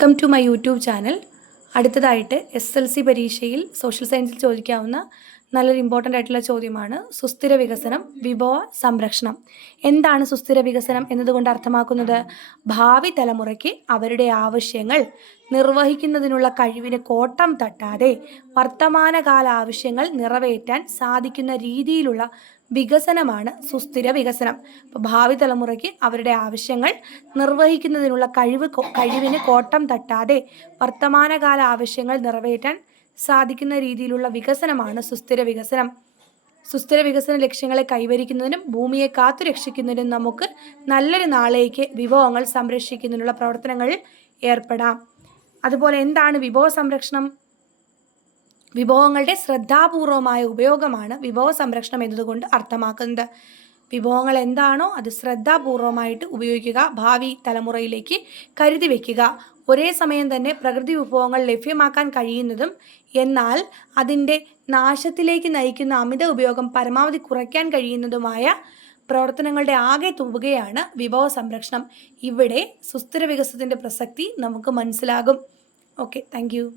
Welcome to my YouTube channel. അടുത്തതായിട്ട് SLC പരീക്ഷയിൽ social സയൻസിൽ ചോദിക്കാവുന്ന നല്ലൊരു ഇമ്പോർട്ടൻ്റ് ആയിട്ടുള്ള ചോദ്യമാണ് സുസ്ഥിര വികസനം, വിഭവ സംരക്ഷണം. എന്താണ് സുസ്ഥിര വികസനം എന്നതുകൊണ്ട് അർത്ഥമാക്കുന്നത്? ഭാവി തലമുറയ്ക്ക് അവരുടെ ആവശ്യങ്ങൾ നിർവഹിക്കുന്നതിനുള്ള കഴിവിന് കോട്ടം തട്ടാതെ വർത്തമാനകാല ആവശ്യങ്ങൾ നിറവേറ്റാൻ സാധിക്കുന്ന രീതിയിലുള്ള വികസനമാണ് സുസ്ഥിര വികസനം. അപ്പോൾ ഭാവി തലമുറയ്ക്ക് അവരുടെ ആവശ്യങ്ങൾ നിർവഹിക്കുന്നതിനുള്ള കഴിവിന് കോട്ടം തട്ടാതെ വർത്തമാനകാല ആവശ്യങ്ങൾ നിറവേറ്റാൻ സാധിക്കുന്ന രീതിയിലുള്ള വികസനമാണ് സുസ്ഥിര വികസനം. സുസ്ഥിര വികസന ലക്ഷ്യങ്ങളെ കൈവരിക്കുന്നതിനും ഭൂമിയെ കാത്തു രക്ഷിക്കുന്നതിനും നമുക്ക് നല്ലൊരു നാളേക്ക് വിഭവങ്ങൾ സംരക്ഷിക്കുന്നതിനുള്ള പ്രവർത്തനങ്ങളിൽ ഏർപ്പെടാം. അതുപോലെ എന്താണ് വിഭവ സംരക്ഷണം? വിഭവങ്ങളുടെ ശ്രദ്ധാപൂർവമായ ഉപയോഗമാണ് വിഭവ സംരക്ഷണം എന്നതുകൊണ്ട് അർത്ഥമാക്കുന്നത്. വിഭവങ്ങൾ എന്താണോ അത് ശ്രദ്ധാപൂർവമായിട്ട് ഉപയോഗിക്കുക, ഭാവി തലമുറയിലേക്ക് കരുതി വയ്ക്കുക. ഒരേ സമയം തന്നെ പ്രകൃതി വിഭവങ്ങൾ ലഭ്യമാക്കാൻ കഴിയുന്നതും എന്നാൽ അതിൻ്റെ നാശത്തിലേക്ക് നയിക്കുന്ന അമിത ഉപയോഗം പരമാവധി കുറയ്ക്കാൻ കഴിയുന്നതുമായ പ്രവർത്തനങ്ങളുടെ ആകെ തുകയാണ് വിഭവ സംരക്ഷണം. ഇവിടെ സുസ്ഥിര വികസനത്തിൻ്റെ പ്രസക്തി നമുക്ക് മനസ്സിലാകും. Okay, thank